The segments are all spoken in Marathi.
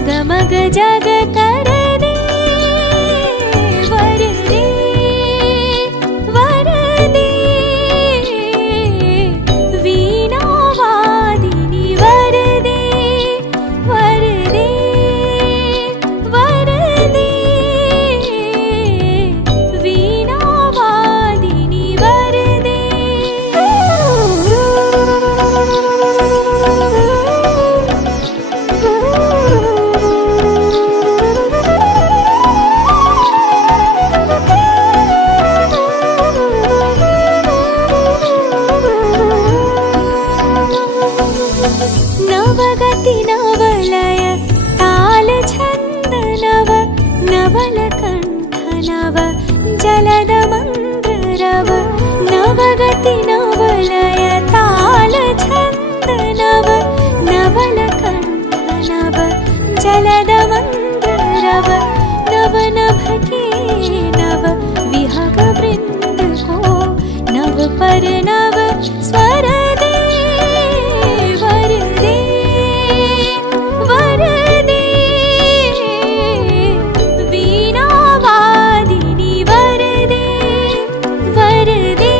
जगमग जग कर दे वर दे वर दे वीणा वादिनी वर दे वर दे वर दे वीणा वादिनी वर दे नवगति नवलय ताल छंद नव नवलकंठ नव जलद मंद्र रव नवगति नवलय ताल छंद नव नवलकंठ नव जलद मंद्र रव नव नभ के नव विहग वृंद को नव पर नव स्वर दे वर दे वर दे वीणा वादिनी वर दे वर दे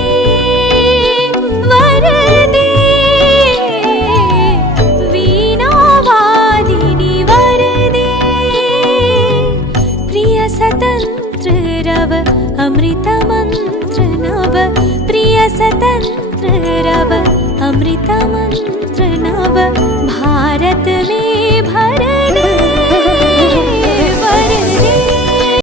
वर दे वीणा वादिनी वर दे प्रिय स्वतंत्र रव अमृत मंत्र नव प्रिय स्वतंत्र रव अमृत मंत्र नव